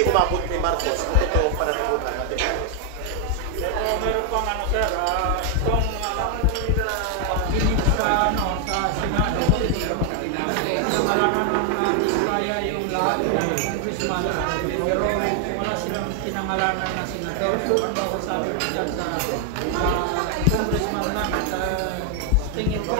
hindi umabot kay Marcos kung totoong pananagutan natin. Pero meron pang ano sir, itong pagkinig sa Senado, pinangalanan ng kaya yung lahat ng congressman, pero wala silang pinangalanan na senador. So ano ako sabi ko dyan sa congressman lang at tingin ko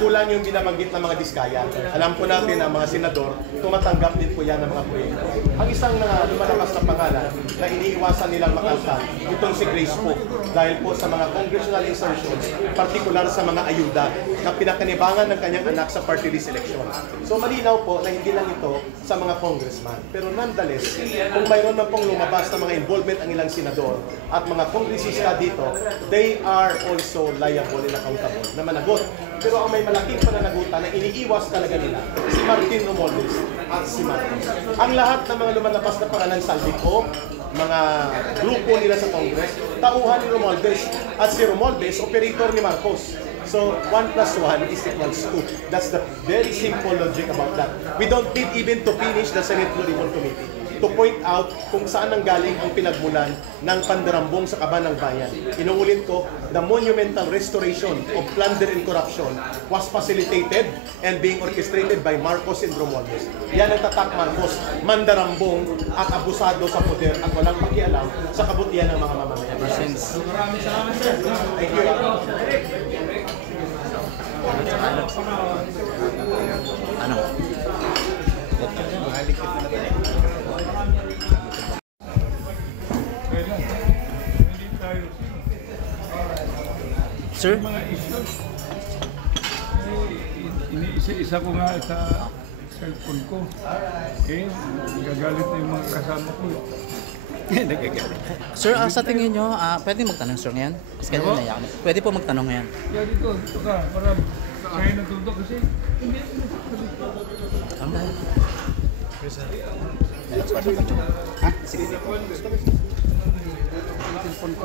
kulang yung binabanggit ng mga diskaya. Alam po natin na mga senador, tumatanggap din po yan ng mga proyekto. Ang isang lumalakas na pangalan na iniiwasan nilang makaltan, itong si Grace po, dahil po sa mga congressional insertions, partikular sa mga ayuda na pinakanibangan ng kanyang anak sa party list election. So malinaw po na hindi lang ito sa mga congressman. Pero nonetheless, kung mayroon na pong lumabas na mga involvement ang ilang senador at mga kongresista dito, they are also liable and accountable na managot. Pero ang may malaking pananagutan na iniiwas talaga nila, si Martin Romualdez at si Marcos. Ang lahat ng mga lumalabas na pangalan sa Aldico, mga grupo nila sa Congress, tauhan ni Romualdez. At si Romualdez, operator ni Marcos. So, 1 plus 1 is equals 2. That's the very simple logic about that. We don't need even to finish the Senate Blue Ribbon Committee to point out kung saan nanggaling ang pinagmulan ng pandarambong sa kaban ng bayan. Inuulit ko, the monumental restoration of plunder and corruption was facilitated and being orchestrated by Marcos and Romualdez. Yan ang tatak Marcos, mandarambong at abusado sa poder at walang pakialam sa kabutihan ng mga mamamayan. maraming salamat sir. Thank you. Ano? Sir? Mga issues, iniisa-isa ko nga sa cellphone ko. Gagalit na yung mga kasama ko. Sir, sa tingin nyo, pwede magtanong sir ngayon? Schedule na yan. Pwede po magtanong ngayon. Kaya dito ka, para kaya natuto kasi hindi. Ang dahil. Ha? Sige. Cellphone ko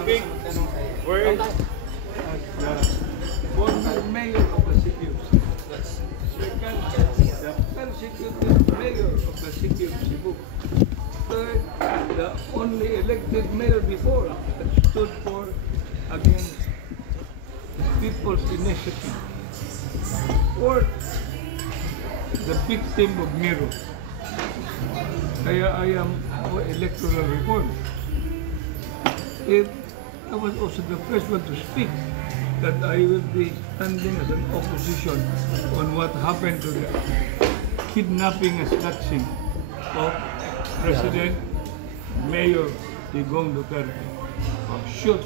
speak word former mayor of the city of Cebu. Second, the persecuted mayor of the city of Cebu. Third, the only elected mayor before that stood for against the people's initiative. Fourth, the victim of Miro. Kaya I am for electoral reform. If I was also the first one to speak that I will be standing as an opposition on what happened to the kidnapping and snatching of President Mayor Digong Duterte. Shoot.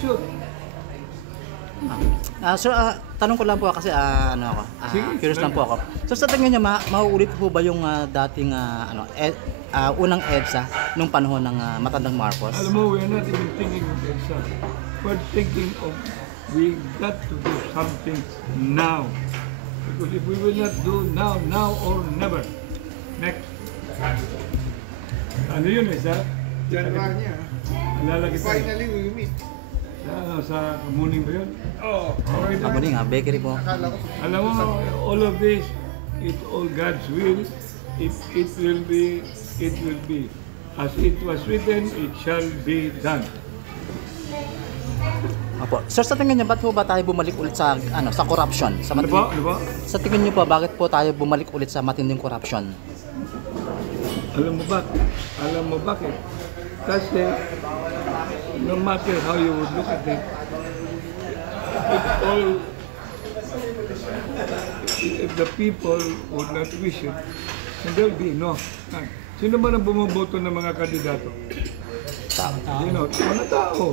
Shoot. Sir, tanong ko lang po kasi ano ako, curious lang po ako. So sa tingin niyo mauulit po ba yung dating unang EDSA nung panahon ng matandang Marcos? Alam mo, we're not even thinking of EDSA. We're thinking of we got to do something now. Because if we will not do now or never. Next. Ano yun EDSA? January niya. Alala kita. Finally, we will meet. Sa morning ba yun? Oo. Morning bakery po. Alam mo, all of this, it's all God's will. If it will be, it will be. As it was written, it shall be done. Opo. Sir, sa tingin niyo ba tayo bumalik ulit sa sa corruption? Sa Ano ba? Sa tingin niyo po, bakit po tayo bumalik ulit sa matinding corruption? Alam mo bakit? Kasi no matter how you would look at it, if the people would not wish it, then there will be no. Sino man ang bumoboto ng mga kandidato? Mga tao.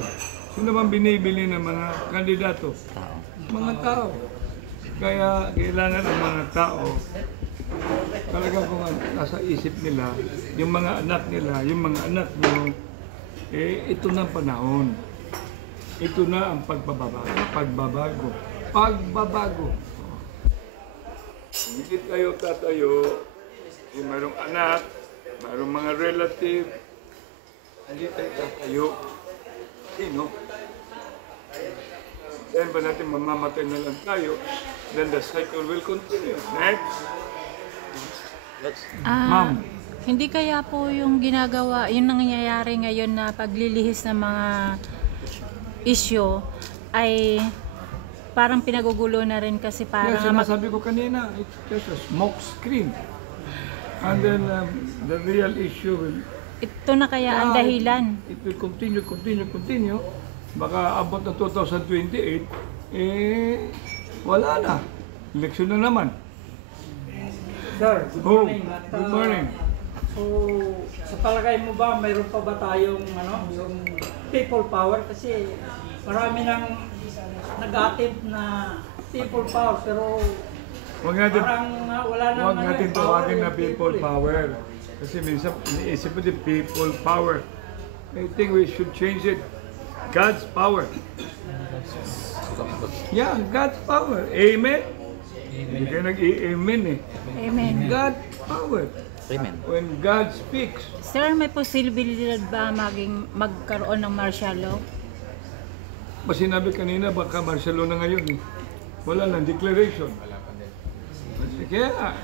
Sino man binibili ng mga kandidato? Mga tao. Kaya kailangan ang mga tao talaga kung nasa isip nila, yung mga anak nila, yung mga anak nyo, ito na ang panahon. Ito na ang pagbabago. Hindi kayo tatayo, kung mayroong anak, mayroong mga relative, hindi tayo tatayo. Sino? Then ba natin mamamatay na lang tayo, then the cycle will continue. Next. Ma'am. Hindi kaya po yung ginagawa, yung nangyayari ngayon na paglilihis ng mga issue ay parang pinagugulo na rin kasi parang Yes, sinasabi ko kanina, it's just a smoke screen. And then the real issue will, ito na kaya ang dahilan. it will continue. Baka abot na 2028, wala na. Eleksyon na naman. Sir, good Oh, morning. At, good morning. So, sa palagay mo ba, mayroon pa ba tayong yung people power? Kasi marami nang nag-attempt na people power, pero Huwag natin, parang wala nang huwag natin power tawagin na yung people eh. power. Kasi minsan, iniisip mo din people power. I think we should change it. God's power. Yeah, God's power. Amen? Hindi kayo nag-i-amen eh. Amen. God's power. Amen. When God speaks, Sir, may posibilidad ba magkaroon ng martial law? mas sinabi kanina, baka martial law na ngayon eh. Wala lang, declaration. Kaya,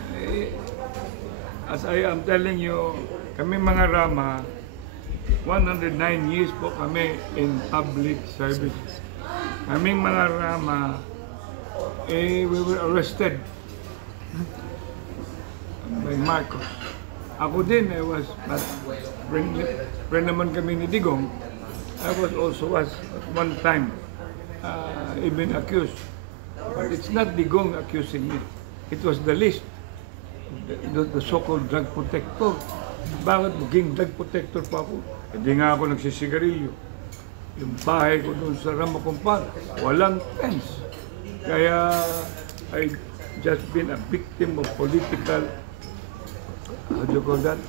as I am telling you, kami mga Rama, 109 years po kami in public service. Kaming mga Rama, we were arrested by Marcos. Ako din, I was, friend naman kami ni Digong. I was at one time even accused. But it's not Digong accusing me. It was the list, the so-called drug protector. Bakit maging drug protector pa ako? Hindi nga ako nagsisigarilyo. Yung bahay ko doon sa Ramacompar, walang fence. Kaya I just been a victim of political, how do you call that?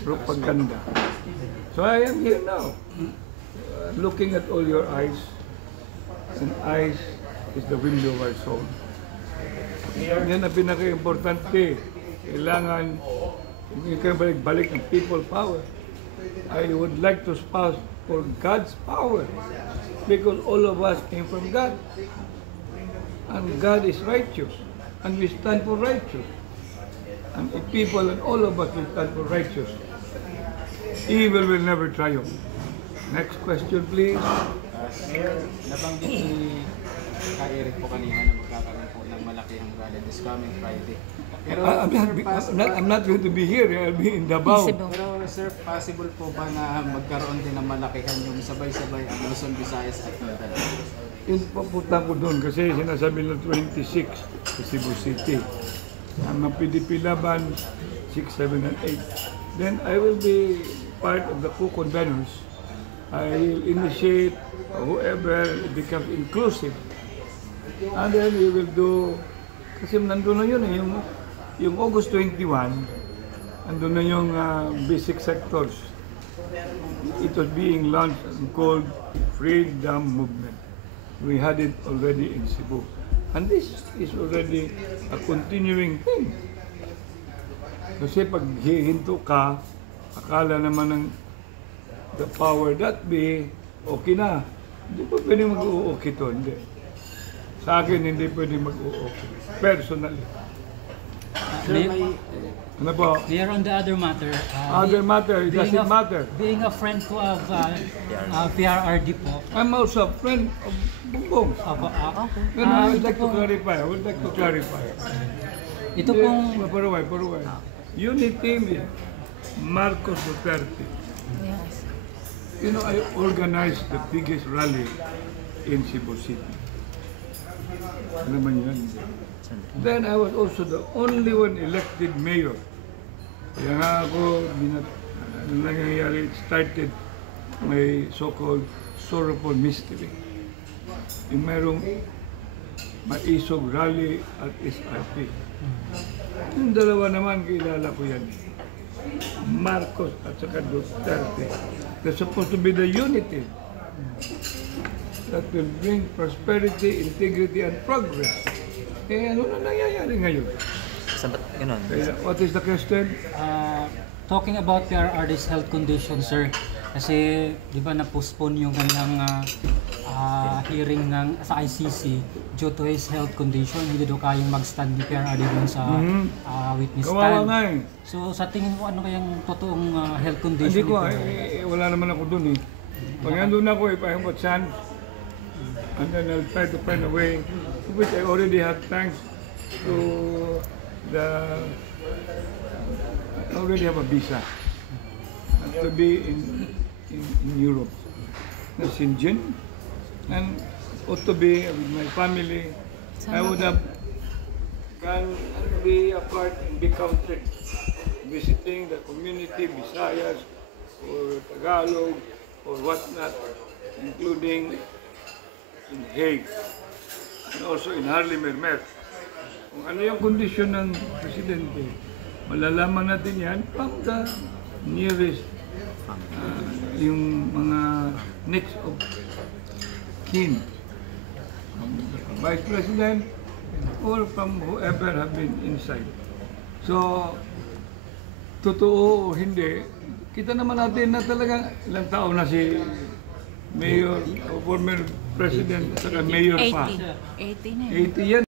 Propaganda. So I am here now, looking at all your eyes, and eyes is the window of our soul. Yan ang pinaka-importante. Kailangan, hindi kayo balik-balik ng people power. I would like to spouse for God's power because all of us came from God. And God is righteous. And we stand for righteous. And if people and all of us will stand for righteous, evil will never triumph. Next question, please. Mayor, nabanggit ni Ka-Eric po kanina na magkakaroon po ng malaki ang rally this coming Friday. Pero, I'm not going to be here. I'll be in Davao. pero sir, possible po ba na magkaroon din ng malakihan yung sabay-sabay ang Luzon, Visayas at Mindanao? Yun papunta ko doon kasi sinasabi ng 26 sa Cebu City. Ang mga PDP laban, 6, 7, and 8. Then I will be part of the co-conveners. I will initiate whoever becomes inclusive. And then we will do, kasi nandun na yun eh, yung August 21, nandun na yung basic sectors. It was being launched and called Freedom Movement. We had it already in Cebu. And this is already a continuing thing. Kasi pag hihinto ka, akala naman ng the power that be, okay na. Hindi pa pwede mag-o-okay to, hindi. Sa akin, hindi pwede mag-o-okay. Personally. Sir, may, Ano po? Mayor, on the other matter, Other matter, it being doesn't a- matter. being a friend po of PRRD po, I'm also a friend of Bongbong. okay. Then I would Ito like to po- clarify. I would like to clarify. Ito pong, Paruway. Unit team is Marcos Duterte. Yes. You know, I organized the biggest rally in Cebu City. Ano naman yan? Then I was also the only one elected mayor. Kaya nga ako, ano nangyayari, it started my so-called sorrowful mystery. Yung merong maisog rally at SRP. Yung dalawa naman, kilala ko yan. Marcos at saka Duterte. They're supposed to be the unity that will bring prosperity, integrity, and progress. Eh, ano na nangyayari ngayon? Sa ba't ganun? Kaya, what is the question? talking about PRRD's health condition, sir, kasi di ba na-postpone yung kanyang hearing sa ICC due to his health condition. Hindi daw kayang mag-stand ni PRRD dun sa witness Kawawa stand. nga eh. So sa tingin mo, ano kayang totoong health condition Hindi ko, ni PRRD? wala naman ako dun eh. Pag nandun ako, if I have a chance, and then I'll try to find a way, which I already have thanks to I already have a visa to be in Europe. Na Shenzhen, and ought to be with my family. I would have can be a part in big country, visiting the community, Visayas, or Tagalog, or whatnot, including in Hague, and also in Haarlemmermeer. Kung ano yung kondisyon ng presidente, malalaman natin yan from the nearest, yung mga next of kin, from the Vice President, or from whoever have been inside. So, totoo o hindi, kita naman natin na talagang ilang taon na si Mayor o former President at saka Mayor pa. 80 na 80 yan.